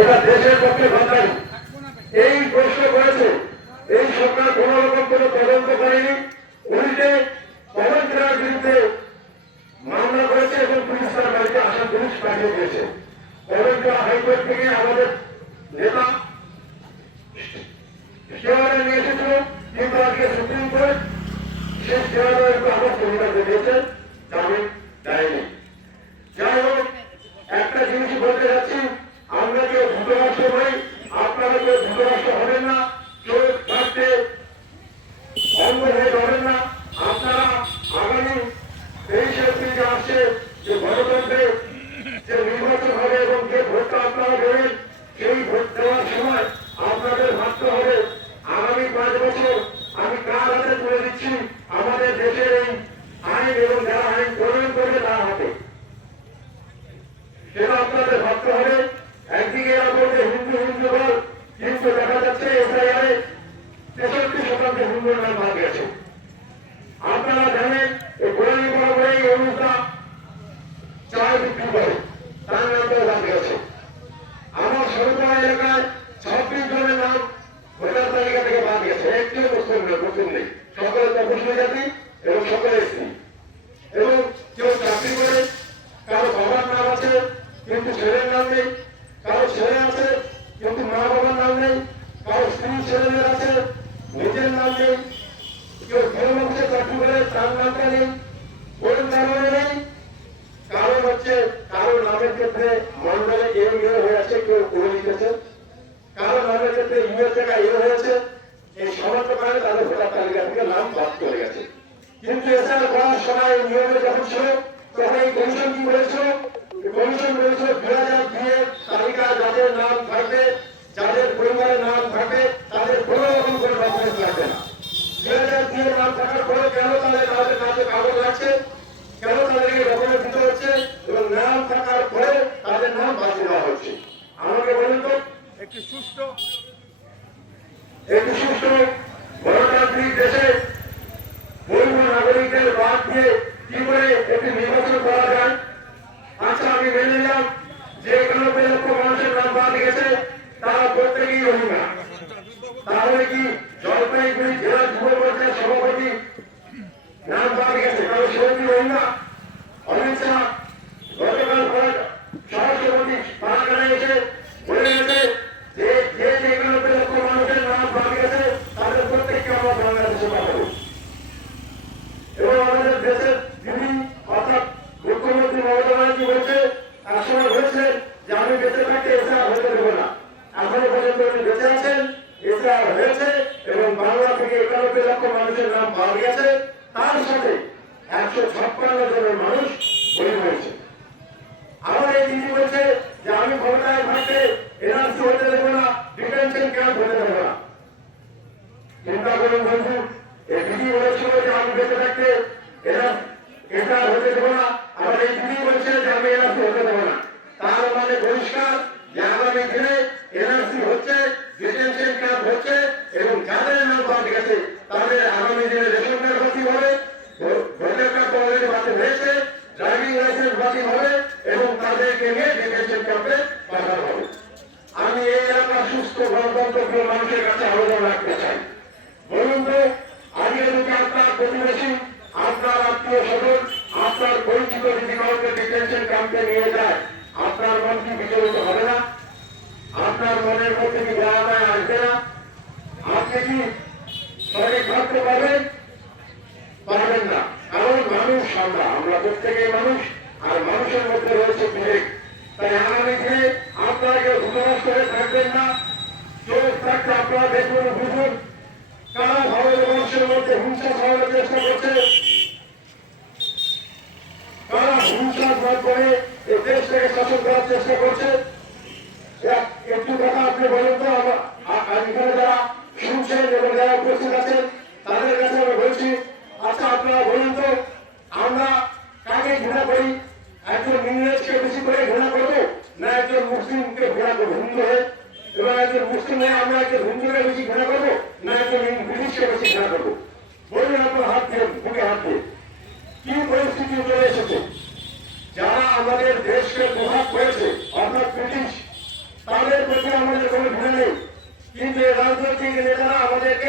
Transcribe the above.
এটা দেশের পক্ষে সরকারি এই প্রশ্ন করেছে। এই সরকার কোন রকম কোন তদন্ত করেনি, উল্টে তদন্তের বিরুদ্ধে মামলা করেছে এবং পুলিশ তার বাড়িতে আসাম পুলিশ পাঠিয়ে দিয়েছে। তদন্ত হাইকোর্ট থেকে আমাদের নেতা স্টেওয়ার্ডে নিয়ে এসেছিল, কিন্তু আজকে সুপ্রিম কোর্ট সেই স্টেওয়ার্ডের একটু আবার সুবিধা দিয়েছে, জামিন দেয়নি। যাই হোক, একটা জিনিস বলতে যাচ্ছি, আমরা কেউ ধৃতরাষ্ট্র হই, আপনারা কেউ ধৃতরাষ্ট্র হবেন না, কেউ থাকতে অন্ধ হয়ে যাবেন না। আপনারা আগামী 23 এপ্রিল যে আসছে, যে গণতন্ত্রে যে নির্বাচন হবে এবং যে ভোটটা আপনারা দেবেন, সেই ভোট দেওয়ার সময় আপনাদের ভাবতে হবে আগামী 5 বছর আমি কার হাতে তুলে দিচ্ছি আমাদের দেশের এই আইন এবং যারা আইন প্রণয়ন করবে তার হাতে, সেটা আপনাদের ভাবতে হবে। একদিকে এরা বলছে হিন্দু হিন্দু দল, কিন্তু দেখা যাচ্ছে এসআইআরে 63% হিন্দুর নাম বাদ গেছে। আপনারা জানেন এই গোয়ালি বরাবর এই অনুষ্ঠা চায় বিক্রি করে, তার নামটাও বাদ গেছে। আমার সরকার এলাকায় 26 জনের নাম ভোটার তালিকা থেকে বাদ গেছে, একটিও মুসলিম নেই, সকলে তপস্বী জাতি এবং সকলে স্ত্রী। এবং কেউ চাকরি করে, কারো বাবার নাম আছে কিন্তু ছেলের নাম নেই, কারো ছেলে আছে কিন্তু মা বাবার নাম নেই, কারো স্ত্রী ছেলেমেয়ের আছে নিজের নাম নেই, কেউ গৃহমন্ত্রী চাকরি করে তার নামটা নেই, কোন কারণে নেই? কারণ হচ্ছে কারো নামের ক্ষেত্রে মন্ডলে হয়ে আছে, কেউ করে লিখেছে, কারো নামের ক্ষেত্রে জায়গায় হয়েছে, এই সমস্ত কারণে তাদের ভোটার তালিকা থেকে নাম বাদ চলে গেছে। কিন্তু এছাড়া করার সময় নিয়মে যখন ছিল তখন এই কমিশন কি বলেছিল? কমিশন বলেছিল 2002 তালিকায় যাদের নাম থাকবে, যাদের পরিবারের নাম থাকবে, তাদের কোনো রকম কোনো ডকুমেন্ট লাগবে না। 2002 নাম থাকার পরে কেন তাদের কাছে কাগজ লাগছে, কেন তাদেরকে ডকুমেন্ট দিতে হচ্ছে এবং নাম থাকার পরে তাদের নাম বাদ দেওয়া হচ্ছে? আমাকে বলুন তো, একটি সুষ্ঠু গণতান্ত্রিক দেশে বৈধ নাগরিকদের বাদ দিয়ে কি করে একটি নির্বাচন করা যায়? আচ্ছা, আমি মেনে নিলাম যে 91 লক্ষ মানুষের নাম বাদ গেছে, তারা প্রত্যেকেই রোহিঙ্গা। তাহলে কি জলপাইগুড়ি জেলা যুব মোর্চার সভাপতি নাম বাদ গেছে, কারণ সে কি রোহিঙ্গা? অমিত শাহ গতকাল সহসভাপতি পাড়াখানায় এসে বলে গেছে যে 91 লক্ষ মানুষের নাম বাদ গেছে, তাদের প্রত্যেককে আমরা বাংলাদেশে পাঠাবো। এবং আমাদের দেশের দিদি অর্থাৎ মুখ্যমন্ত্রী মমতা ব্যানার্জি বলছে, একসময় বলছেন যে আমি বেঁচে থাকতে এসআর হতে দেবো না। এখনো পর্যন্ত উনি বেঁচে আছেন, এসআর হয়েছে এবং বাংলা থেকে 91 লক্ষ মানুষের নাম বাদ গেছে, তার সাথে 156 জনের মানুষ বই হয়েছে। আমার এই দিদি বলছে যে আমি ক্ষমতায় থাকতে এনআরসি হতে দেবো না, ডিটেনশন ক্যাম্প হতে দেবো না। চিন্তা করুন বন্ধু, এই দিদি বলেছিল যে আমি বেঁচে থাকতে এসআর হতে দেবো না, আবার এই দিদি বলছে যে আমি এনআরসি হতে দেবো না। তার মানে পরিষ্কার যে আগামী দিনে এনআরসি হচ্ছে, ডিটেনশন ক্যাম্প হচ্ছে এবং যাদের নাম বাদ গেছে তাদের আগামী দিনে রেশন কার্ড বাতিল হবে, ভোটার কার্ড অলরেডি বাতিল হয়েছে, ড্রাইভিং লাইসেন্স বাতিল হবে এবং তাদেরকে নিয়ে ডিটেনশন ক্যাম্পে পাঠানো হবে। আমি এই এলাকার সুস্থ গণতন্ত্র মানুষের কাছে আবেদন রাখতে চাই, বলুন তো, আজকে যদি আপনার প্রতিবেশী, আপনার আত্মীয় স্বজন, আপনার পরিচিত যদি কাউকে ডিটেনশন ক্যাম্পে নিয়ে যায়, আপনার মন কি বিচলিত হবে না? আপনার মনের মধ্যে কি দয়া আসবে না? আপনি কি সঠিক ভাবতে পারবেন? পারবেন না, কারণ মানুষ আমরা প্রত্যেকেই মানুষ, আর মানুষের মধ্যে রয়েছে বিবেক। তাই আগামী দিনে আপনারা কেউ ধূতরাষ্ট্র হয়ে থাকবেন না। চোখ থাকতে আপনারা দেখুন, বুঝুন কারা ভারতের মানুষের মধ্যে হিংসা ছড়ানোর চেষ্টা করছে, কারা হিংসা করে এই দেশটাকে শাসন করার চেষ্টা করছে। একটু কথা আপনি বলুন তো, এখানে যারা শুনছেন এবং যারা উপস্থিত আছেন তাদের কাছে আমি বলছি, আচ্ছা আপনারা বলুন তো, আমরা কাকে ঘৃণা করি? একজন ইংরেজকে বেশি করে ঘৃণা করবো না একজন মুসলিমকে ঘৃণা করবো হিন্দু হয়ে? এবং একজন মুসলিম হয়ে আমরা একজন হিন্দুকে বেশি ঘৃণা করবো না একজন ব্রিটিশকে বেশি ঘৃণা করবো? বলুন আপনার হাত দিয়ে, বুকে হাত দিয়ে। কি পরিস্থিতি চলে এসেছে? যারা আমাদের দেশকে প্রভাব করেছে অর্থাৎ ব্রিটিশ, তারা নেই, কিন্তু এই রাজনৈতিক নেতারা আমাদেরকে